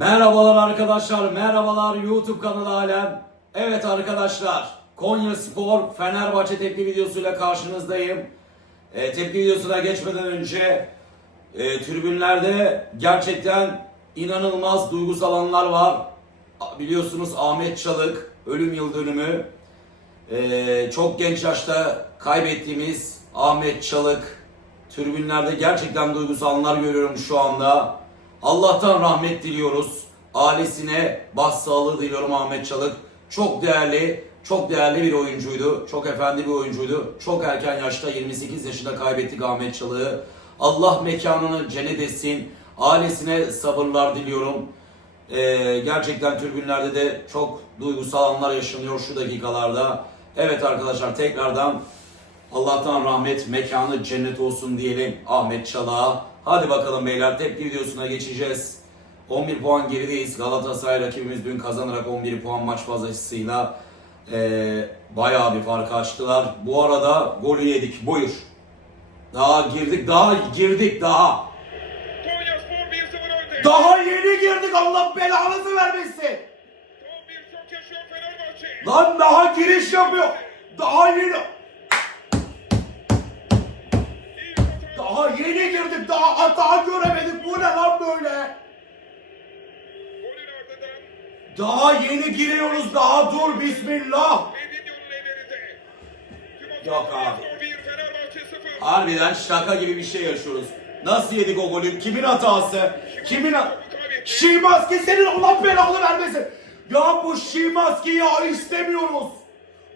Merhabalar arkadaşlar, merhabalar YouTube kanalı Alem. Evet arkadaşlar, Konya Spor Fenerbahçe tepki videosuyla karşınızdayım. E, tepki videosuna geçmeden önce e, tribünlerde gerçekten inanılmaz duygusal anlar var. Biliyorsunuz Ahmet Çalık ölüm yıl dönümü. E, çok genç yaşta kaybettiğimiz Ahmet Çalık tribünlerde gerçekten duygusal anlar görüyorum şu anda. Allah'tan rahmet diliyoruz. Ailesine başsağlığı diliyorum Ahmet Çalık. Çok değerli, çok değerli bir oyuncuydu. Çok efendi bir oyuncuydu. Çok erken yaşta 28 yaşında kaybettik Ahmet Çalık'ı. Allah mekanını cennet etsin. Ailesine sabırlar diliyorum. Ee, gerçekten tribünlerde de çok duygusal anlar yaşanıyor şu dakikalarda. Evet arkadaşlar tekrardan Allah'tan rahmet, mekanı cennet olsun diyelim Ahmet Çalık'a. Hadi bakalım beyler tepki videosuna geçeceğiz. 11 puan gerideyiz. Galatasaray rakibimiz dün kazanarak 11 puan maç fazlasıyla eee bayağı bir fark açtılar. Bu arada golü yedik. Buyur. Daha girdik, daha girdik daha. Konya Spor 1-0 önde. Daha yeni girdik Allah belanızı vermesin. Lan daha giriş yapıyor. Daha yeni. Daha yeni girdik. Daha hata göremedik. Bu ne lan böyle? Daha yeni giriyoruz. Daha dur bismillah. Yok abi. Spor 1 Fenerbahçe 0. Harbiden şaka gibi bir şey yaşıyoruz. Nasıl yedik o golü? Kimin hatası? Kimin ha- Şimanski senin Allah belanı vermesin. Ya bu Şimanski'yi ya istemiyoruz.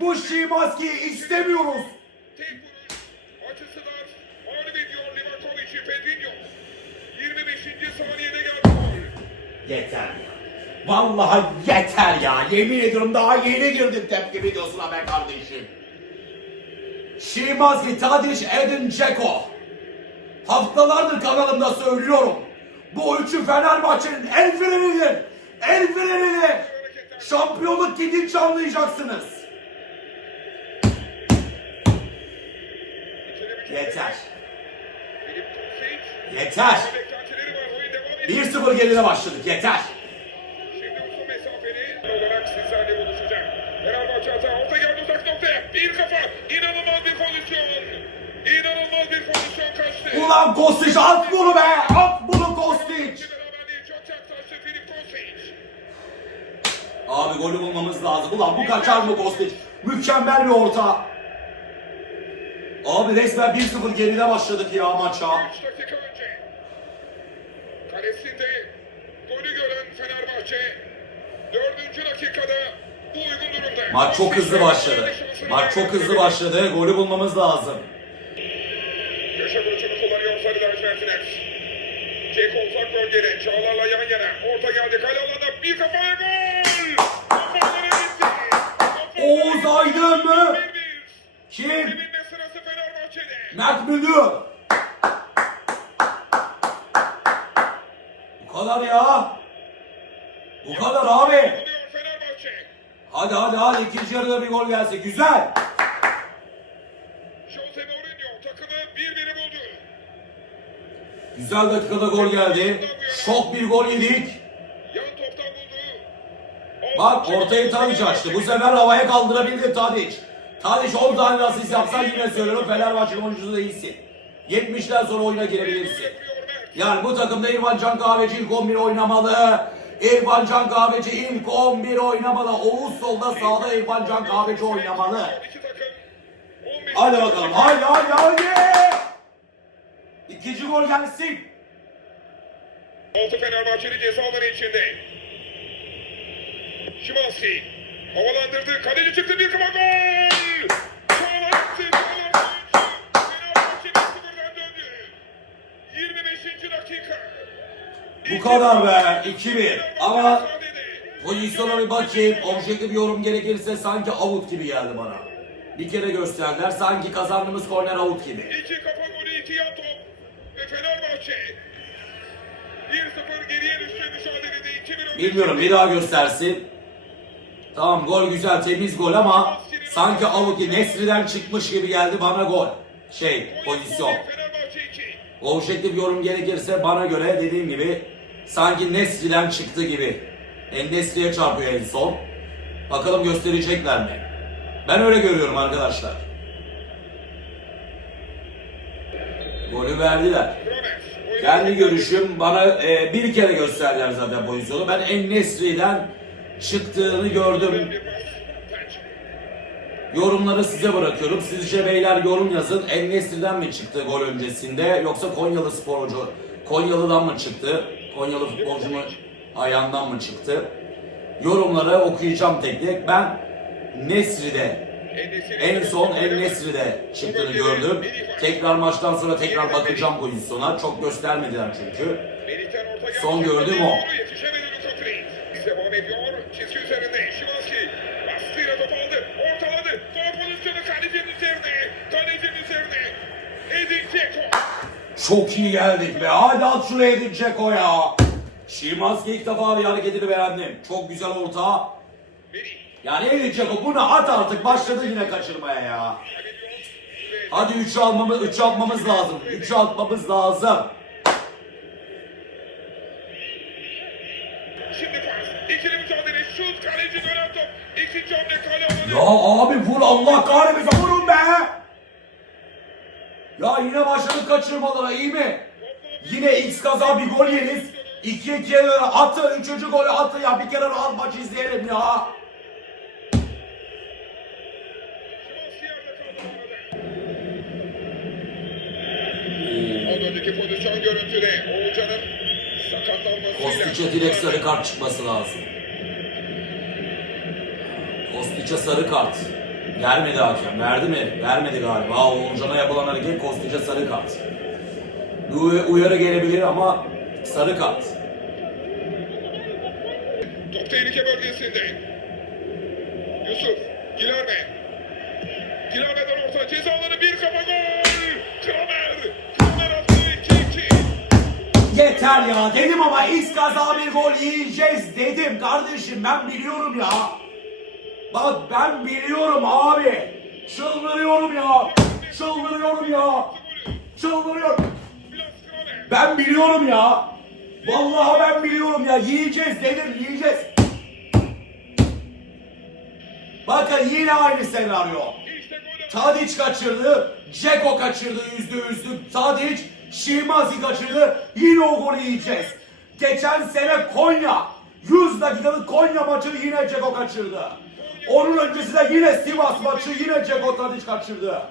Bu Şimanski'yi istemiyoruz. Yeter ya. Vallahi yeter ya. Yemin ediyorum daha yeni girdim tepki videosuna be kardeşim. Şimanski, Tadic, Edin Dzeko. Haftalardır kanalımda söylüyorum. Bu üçü Fenerbahçe'nin el frenidir. El frenidir. Şampiyonluk gidince anlayacaksınız. Yeter. Yeter. Beklentileri var. Oyun devam ediyor. 1-0 geride başladık. Yeter. Şimdi uzun mesafeli olarak sizlerle buluşacak. Fenerbahçe hata. Orta geldi uzak noktaya. Bir kafa. İnanılmaz bir pozisyon. İnanılmaz bir pozisyon kaçtı. Ulan Kostić at bunu be. At bunu Kostic. Abi golü bulmamız lazım. Ulan bu kaçar mı Kostić? Mükemmel bir orta. Abi resmen 1-0 geride başladık ya maça. 3 dakika önce. Kalesinde golü gören Fenerbahçe 4. dakikada bu uygun durumda. Maç çok hızlı başladı. Maç çok hızlı başladı. Golü bulmamız lazım. Köşe vuruşunu kullanıyor Sarı Lacivertliler. Ceko uzak bölgede. Çağlar'la yan yana. Orta geldi. Kale alanda bir kafaya gol. Kafalara gitti. Oğuz. Aydın mı? 1-1. Kim? Mert Müldür. Kadar ya. Bu kadar abi. Hadi hadi hadi ikinci yarıda bir gol gelse. Güzel. Jose Mourinho takımı 1-1'i buldu. Güzel dakikada gol geldi. Şok bir gol yedik. Bak ortayı Tadic açtı. Bu sefer havaya kaldırabildi Tadic. Tadic 10 tane asist yapsan yine söylüyorum Fenerbahçe oyuncusu da iyisin. 70'den sonra oyuna girebilirsin. Yani bu takımda İrfan Can Kahveci ilk 11 oynamalı. İrfan Can Kahveci ilk 11 oynamalı. Oğuz solda sağda İrfan Can Kahveci oynamalı. İki takım 15 Hadi bakalım. Hadi hadi hadi. İkinci gol gelsin. Altı Fenerbahçeli ceza içinde. Şimanski havalandırdı. Kaleci çıktı bir kafa gol. Çağlar attı. Çağlar oyuncu. Fenerbahçe 1-0'dan döndü. 25. dakika. Bu kadar be. 2-1. Ama. Pozisyona bir bakayım. Objektif bir yorum gerekirse sanki avut gibi geldi bana. Bir kere gösterdiler. Sanki kazandığımız korner avut gibi. İki kafa golü, iki yan top. Ve Fenerbahçe 1-0 geriye düştü mücadelede 2-1 önde. Bilmiyorum bir daha göstersin. Tamam gol güzel temiz gol ama sanki avut gibi Nesri'den çıkmış gibi geldi bana gol. Şey pozisyon. Fenerbahçe 2. Objektif yorum gerekirse bana göre dediğim gibi sanki Nesri'den çıktı gibi. En-Nesri'ye çarpıyor en son. Bakalım gösterecekler mi? Ben öyle görüyorum arkadaşlar. Golü verdiler. Kendi görüşüm bana e, bir kere gösterdiler zaten pozisyonu. Ben En-Nesri'den çıktığını gördüm. Yorumları size bırakıyorum. Sizce beyler yorum yazın. En-Nesri'den mi çıktı gol öncesinde yoksa Konyalı sporcu Konyalı'dan mı çıktı? Konyalı futbolcu ayağından mı çıktı? Yorumları okuyacağım tek tek. Ben Nesri'de en son El Nesri'de çıktığını gördüm. Tekrar maçtan sonra tekrar bakacağım pozisyona. Çok göstermediler çünkü. Son gördüğüm o. Yetişemedi Luka Trin. Devam ediyor. Çizgi üzerinde. Şimanski. Baskıyla top aldı. Ortaladı. Gol pozisyonu kalecinin üzerine. Kalecinin üzerine. Edin Dzeko. Çok iyi geldik be. Hadi at şuraya Edin Dzeko ya. Şimanski ilk defa bir hareketini beğendim. Çok güzel orta. Yani Edin Dzeko bunu at artık. Başladı yine kaçırmaya ya. Hadi 3'ü almamız, 3'ü atmamız lazım. 3'ü atmamız lazım. Ya abi vur Allah kahretmesin vurun be. Ya yine başladık kaçırmalara iyi mi? Yine X kaza bir gol yeriz. 2-2'ye göre atın. Üçüncü golü atın ya. Bir kere rahat maç izleyelim ya. Pozisyon görüntüde. Oğulcan'ın sakatlanmasıyla. Kostiç'e direkt sarı kart çıkması lazım. Kostiç'e sarı kart. Vermedi hakem. Verdi mi? Vermedi galiba. Oğulcan'a yapılan hareket Kostiç'e sarı kart. Uy- uyarı gelebilir ama sarı kart. Top tehlike bölgesinde. Yusuf. Gilerme. Gilerme'den orta ceza alanı bir kafa gol. Kramer. Kramer attı 2-2. Yeter ya dedim ama iz kaza bir gol yiyeceğiz dedim kardeşim ben biliyorum ya. Bak ben biliyorum abi. Çıldırıyorum ya. Çıldırıyorum ya. Çıldırıyorum. Ben biliyorum ya. Vallahi ben biliyorum ya. Yiyeceğiz dedim yiyeceğiz. Bakın yine aynı senaryo. Tadic kaçırdı. Ceko kaçırdı yüzde yüzlük. Tadic, Şimanski kaçırdı. Yine o golü yiyeceğiz. Geçen sene Konya. 100 dakikalık Konya maçı yine Ceko kaçırdı. Onun öncesinde yine Sivas maçı yine Ceko Tadic kaçırdı.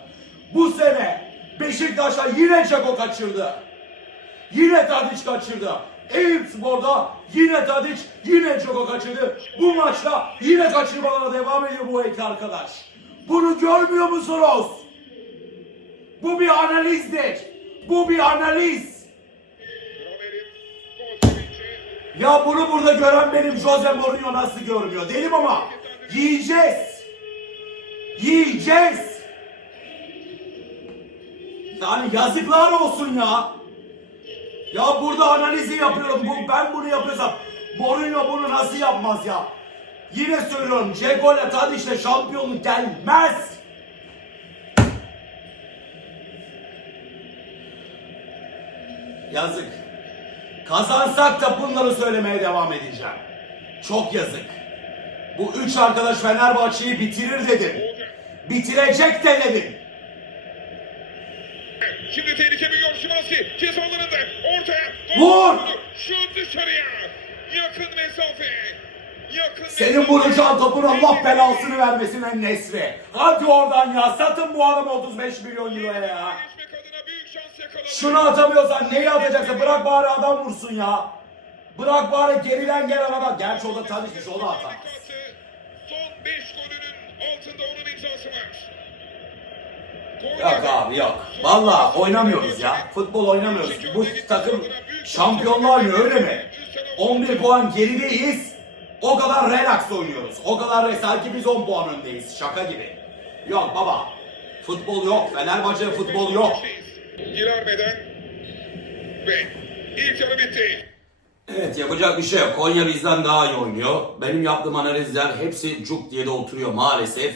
Bu sene Beşiktaş'ta yine Ceko kaçırdı. Yine Tadic kaçırdı. Eyüp Spor'da yine Tadic, yine Ceko kaçırdı. Bu maçta yine kaçırmalara devam ediyor bu iki arkadaş. Bunu görmüyor musunuz? Bu bir analizdir. Bu bir analiz. Ya bunu burada gören benim Jose Mourinho nasıl görmüyor? Dedim ama yiyeceğiz. Yiyeceğiz. Yani yazıklar olsun ya. Ya burada analizi yapıyorum. Bu, ben bunu yapıyorsam Mourinho bunu nasıl yapmaz ya? Yine söylüyorum. Ceko ile Tadic'le şampiyonluk gelmez. Yazık. Kazansak da bunları söylemeye devam edeceğim. Çok yazık. Bu üç arkadaş Fenerbahçe'yi bitirir dedim. Oğulcan. Bitirecek de dedim. Şimdi tehlike büyüyor Şimanski. Ceza alanında. Ortaya. Vur! Şut dışarıya. Yakın mesafe. Yakın Senin vuracağın topun Allah belasını vermesin en Nesri. Hadi oradan ya. Satın bu adamı 35 milyon euroya ya. Şunu atamıyorsan neyi atacaksın? Bırak bari adam vursun ya. Bırak bari geriden gel ama Gerçi o da ki o da atar. Son 5 golünün altında onun imzası var. Yok abi yok. Valla oynamıyoruz ya. Futbol oynamıyoruz. Bu takım şampiyonlar mı öyle mi? 11 puan gerideyiz. O kadar relax oynuyoruz. O kadar re- sanki biz 10 puan öndeyiz. Şaka gibi. Yok baba. Futbol yok. Fenerbahçe'de futbol yok. Girarmeden ve ilk yarı bitti. Evet yapacak bir şey yok. Konya bizden daha iyi oynuyor. Benim yaptığım analizler hepsi cuk diye de oturuyor maalesef.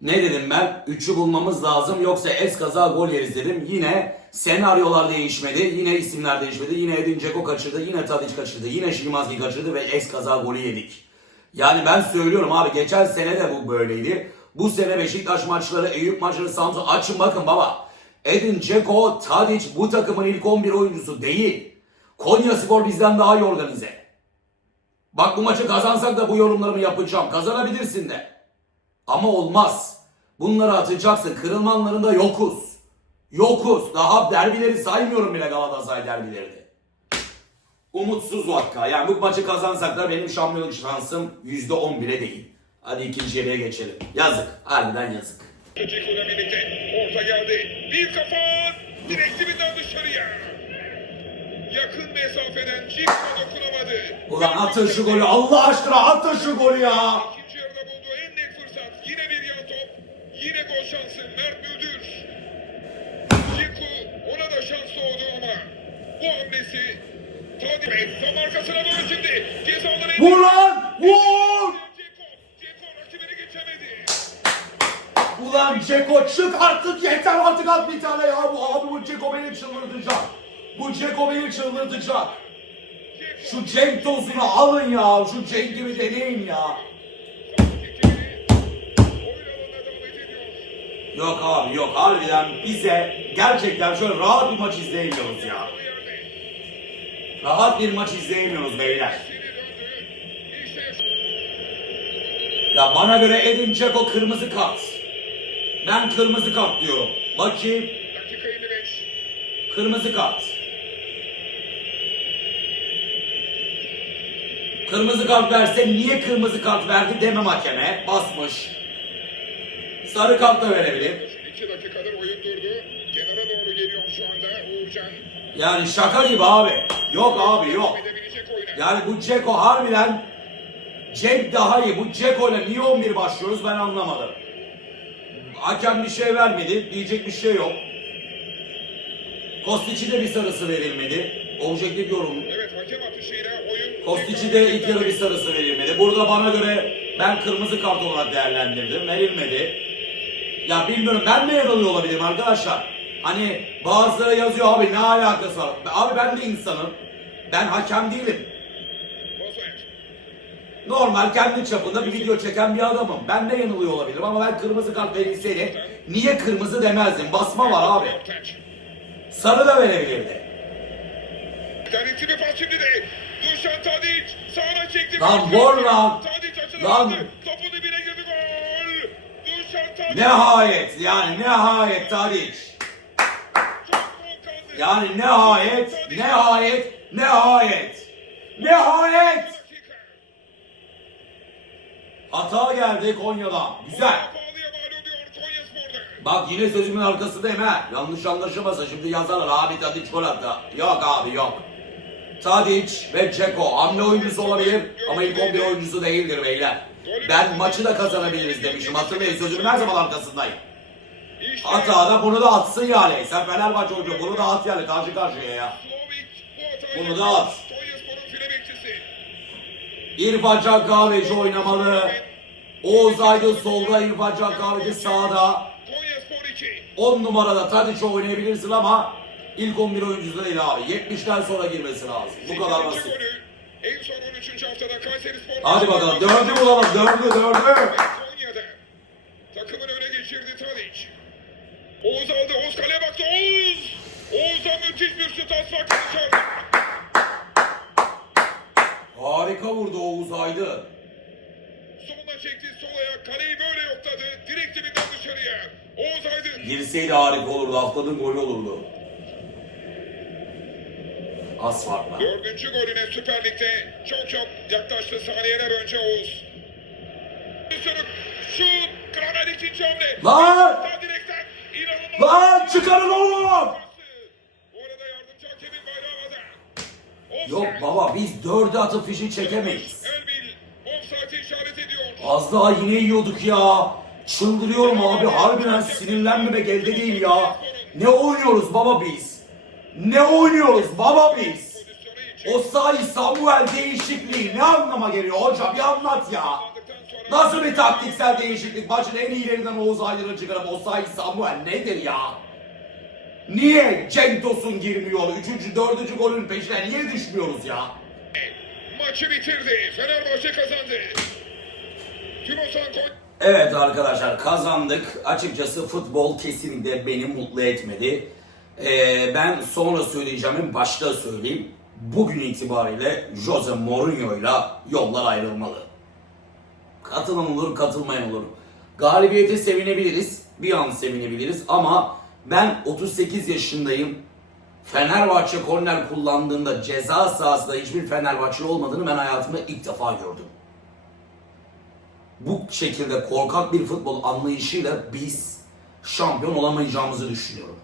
Ne dedim ben? 3'ü bulmamız lazım yoksa es kaza gol yeriz dedim. Yine senaryolar değişmedi. Yine isimler değişmedi. Yine Edin Dzeko kaçırdı. Yine Tadic kaçırdı. Yine Şimanski kaçırdı ve es kaza golü yedik. Yani ben söylüyorum abi geçen sene de bu böyleydi. Bu sene Beşiktaş maçları, Eyüp maçları, Samsun açın bakın baba. Edin Dzeko, Tadic bu takımın ilk 11 oyuncusu değil. Konya Spor bizden daha iyi organize. Bak bu maçı kazansak da bu yorumlarımı yapacağım. Kazanabilirsin de. Ama olmaz. Bunları atacaksın. Kırılmanlarında yokuz. Yokuz. Daha derbileri saymıyorum bile Galatasaray derbilerini. Umutsuz vakka. Yani bu maçı kazansak da benim şampiyonluk şansım %10 bile değil. Hadi ikinci yere geçelim. Yazık. Harbiden yazık. Ceko'yla birlikte orta geldi. Bir kafa direkt dibinden dışarıya. Yakın mesafeden Ciko'ya dokunamadı. Ulan atın şu golü. Allah aşkına atın şu golü ya. İkinci yarıda bulduğu en net fırsat. Yine bir yan top. Yine gol şansı. Mert Müldür. Ciko ona da şans doğdu ama bu hamlesi Tadi Bey tam arkasına doğru şimdi. Ceza alanı Vur lan. Vur. Rakibini geçemedi. Ulan Ceko çık artık yeter artık at bir tane ya. Bu abi bu Ceko beni çıldırtacak. Bu Ceko beni çıldırtacak. Şu Cenk tozunu alın ya. Şu Cenk gibi deneyin ya. Yok abi yok harbiden bize gerçekten şöyle rahat bir maç izleyemiyoruz ya. Rahat bir maç izleyemiyoruz beyler. Ya bana göre Edin Dzeko kırmızı kart. Ben kırmızı kart diyorum. Bakayım Dakika 55. kırmızı kart. Kırmızı kart verse niye kırmızı kart verdi demem hakeme. Basmış. Sarı kart da verebilir. 2 dakikadır oyun durdu. Kenara doğru geliyor şu anda Uğurcan. Yani şaka gibi abi. Yok abi yok. Yani bu Ceko harbiden Cenk daha iyi. Bu Ceko ile niye 11 başlıyoruz ben anlamadım. Hakem bir şey vermedi. Diyecek bir şey yok. Kostic'e de bir sarısı verilmedi. Objektif yorum. Evet hakem atışıyla Kostic'e de ilk yarı bir sarısı verilmedi. Burada bana göre ben kırmızı kart olarak değerlendirdim. Verilmedi. Ya bilmiyorum ben mi yanılıyor olabilirim arkadaşlar? Hani bazıları yazıyor abi ne alakası var? Abi ben de insanım. Ben hakem değilim. Normal kendi çapında bir video çeken bir adamım. Ben de yanılıyor olabilirim ama ben kırmızı kart verilseydi niye kırmızı demezdim. Basma var abi. Sarı da verebilirdi. Bir şimdi de. Dušan Tadić sağına çekti. Lan gol lan. Tadić açılı Lan. Topun dibine girdi gol. Dušan Tadić. Nihayet yani nihayet volkandı. Yani nihayet, nihayet, nihayet. Nihayet. Hata geldi Konya'dan. Güzel. Bak yine sözümün arkasındayım ha. Yanlış anlaşılmasa şimdi yazarlar abi Tadic gol attı. Yok abi yok. Tadic ve Ceko hamle oyuncusu olabilir ama ilk 11 oyuncusu değildir beyler. Ben maçı da kazanabiliriz demişim. Hatırlayın sözümün her zaman arkasındayım. Hata da bunu da atsın yani. Sen Fenerbahçe oyuncu bunu da at yani karşı karşıya ya. Bunu da at. İrfan Can Kahveci oynamalı. Oğuz Aydın solda, İrfan Can Kahveci sağda. Konyaspor 2. 10 numarada Tadic oynayabilirsin ama ilk 11 oyuncusu değil abi. 70'ten sonra girmesi lazım. Bu kadar basit. En son 13. haftada Kayseri Spor. Hadi bakalım. Dördü bulalım. Dördü, dördü. Konya'da. Takımın öne geçirdi Tadic. Oğuz aldı. Oğuz kaleye baktı. Oğuz. Oğuz'a müthiş bir şut az farklı dışarıda. Harika vurdu Oğuz Aydın. Soluna çekti. Sol ayak. Kaleyi böyle yokladı. Direkt dibinden dışarıya. Oğuz Aydın. Girseydi harika olurdu. Haftanın golü olurdu. Az farkla. Dördüncü golüne Süper Lig'de çok çok yaklaştı saniyeler önce Oğuz. Sürük, şut, Kramer ikinci hamle. Lan! Lan çıkarın oğlum! Yok baba biz dördü atıp fişi çekemeyiz. Az daha yine yiyorduk ya. Çıldırıyorum abi. Harbiden sinirlenmemek elde değil ya. Ne oynuyoruz baba biz? Ne oynuyoruz baba biz? Pozisyonu için O say Samuel değişikliği ne anlama geliyor hocam bir anlat ya. Nasıl bir taktiksel değişiklik? Maçın en iyilerinden Oğuz Aydın'ı çıkarıp Osay Samuel nedir ya? Niye Cenk Tosun girmiyor? Üçüncü, dördüncü golün peşine niye düşmüyoruz ya? Maçı bitirdi. Fenerbahçe kazandı. Timoşan Konya. Evet arkadaşlar kazandık. Açıkçası futbol kesinlikle beni mutlu etmedi. Ee, ben sonra söyleyeceğimin başta söyleyeyim. Bugün itibariyle Jose Mourinho'yla yollar ayrılmalı. Katılan olur, katılmayan olur. Galibiyete sevinebiliriz, bir an sevinebiliriz ama ben 38 yaşındayım. Fenerbahçe korner kullandığında ceza sahasında hiçbir Fenerbahçeli olmadığını ben hayatımda ilk defa gördüm bu şekilde korkak bir futbol anlayışıyla biz şampiyon olamayacağımızı düşünüyorum.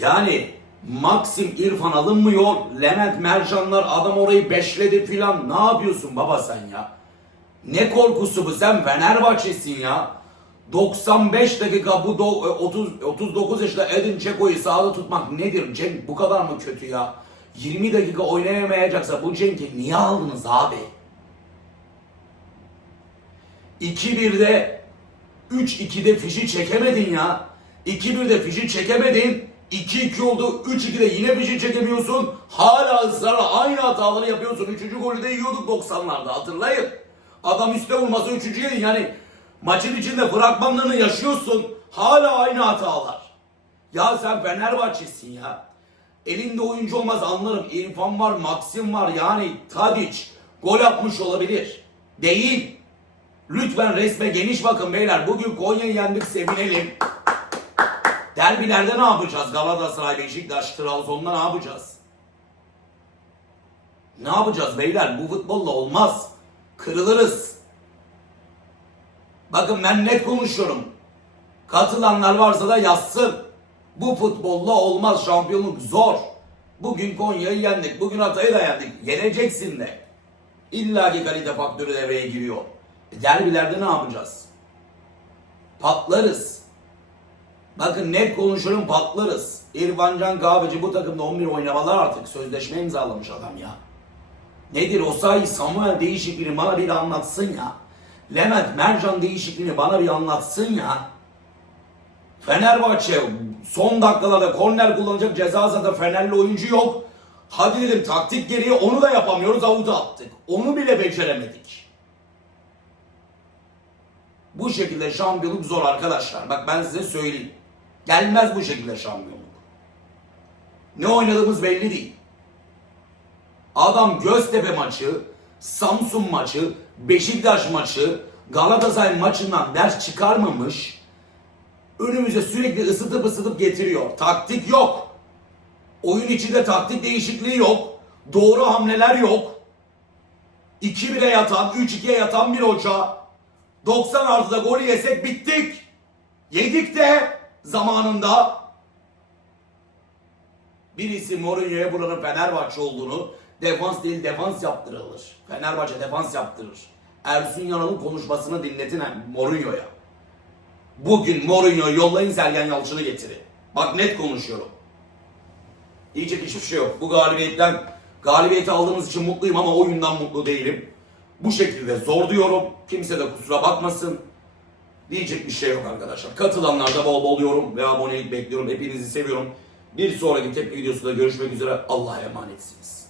Yani Maxim İrfan alınmıyor, Levent Mercanlar adam orayı beşledi filan. Ne yapıyorsun baba sen ya? Ne korkusu bu sen Fenerbahçesin ya. 95 dakika bu do- 30 39 yaşında Edin Dzeko'yu sahada tutmak nedir? Cenk bu kadar mı kötü ya? 20 dakika oynayamayacaksa bu Cenk'i niye aldınız abi? 2-1'de 3-2'de fişi çekemedin ya. 2-1'de fişi çekemedin. 2-2 oldu. 3-2'de yine fişi çekemiyorsun. Hala ısrarla aynı hataları yapıyorsun. Üçüncü golü de yiyorduk 90'larda hatırlayın. Adam üstte vurması üçüncü yedin. Yani maçın içinde fragmanlarını yaşıyorsun. Hala aynı hatalar. Ya sen Fenerbahçesin ya. Elinde oyuncu olmaz anlarım. İrfan var, Maxim var. Yani Tadic gol atmış olabilir. Değil. Lütfen resme geniş bakın beyler. Bugün Konya'yı yendik sevinelim. Derbilerde ne yapacağız? Galatasaray, Beşiktaş, Trabzon'da ne yapacağız? Ne yapacağız beyler? Bu futbolla olmaz. Kırılırız. Bakın ben net konuşuyorum. Katılanlar varsa da yazsın. Bu futbolla olmaz. Şampiyonluk zor. Bugün Konya'yı yendik. Bugün Hatay'ı da yendik. Yeneceksin de. İlla ki kalite faktörü devreye giriyor. E derbilerde ne yapacağız? Patlarız. Bakın net konuşurum patlarız. İrfan Can Kahveci bu takımda 11 oynamalar artık. Sözleşme imzalamış adam ya. Nedir o sayı Samuel değişikliğini bana bir anlatsın ya. Levent Mercan değişikliğini bana bir anlatsın ya. Fenerbahçe son dakikalarda korner kullanacak ceza zaten Fenerli oyuncu yok. Hadi dedim taktik gereği onu da yapamıyoruz avuta attık. Onu bile beceremedik. Bu şekilde şampiyonluk zor arkadaşlar. Bak ben size söyleyeyim. Gelmez bu şekilde şampiyonluk. Ne oynadığımız belli değil. Adam Göztepe maçı, Samsun maçı, Beşiktaş maçı, Galatasaray maçından ders çıkarmamış. Önümüze sürekli ısıtıp ısıtıp getiriyor. Taktik yok. Oyun içinde taktik değişikliği yok. Doğru hamleler yok. 2-1'e yatan, 3-2'ye yatan bir hoca. 90 artıda golü yesek bittik. Yedik de zamanında. Birisi Mourinho'ya buranın Fenerbahçe olduğunu defans değil defans yaptırılır. Fenerbahçe defans yaptırır. Ersun Yanal'ın konuşmasını dinletin Mourinho'ya. Bugün Mourinho yollayın Sergen Yalçın'ı getirin. Bak net konuşuyorum. Diyecek hiçbir şey yok. Bu galibiyetten galibiyeti aldığımız için mutluyum ama oyundan mutlu değilim. Bu şekilde zor diyorum. Kimse de kusura bakmasın. Diyecek bir şey yok arkadaşlar. Katılanlarda bol bol yorum ve abonelik bekliyorum. Hepinizi seviyorum. Bir sonraki tepki videosunda görüşmek üzere. Allah'a emanetsiniz.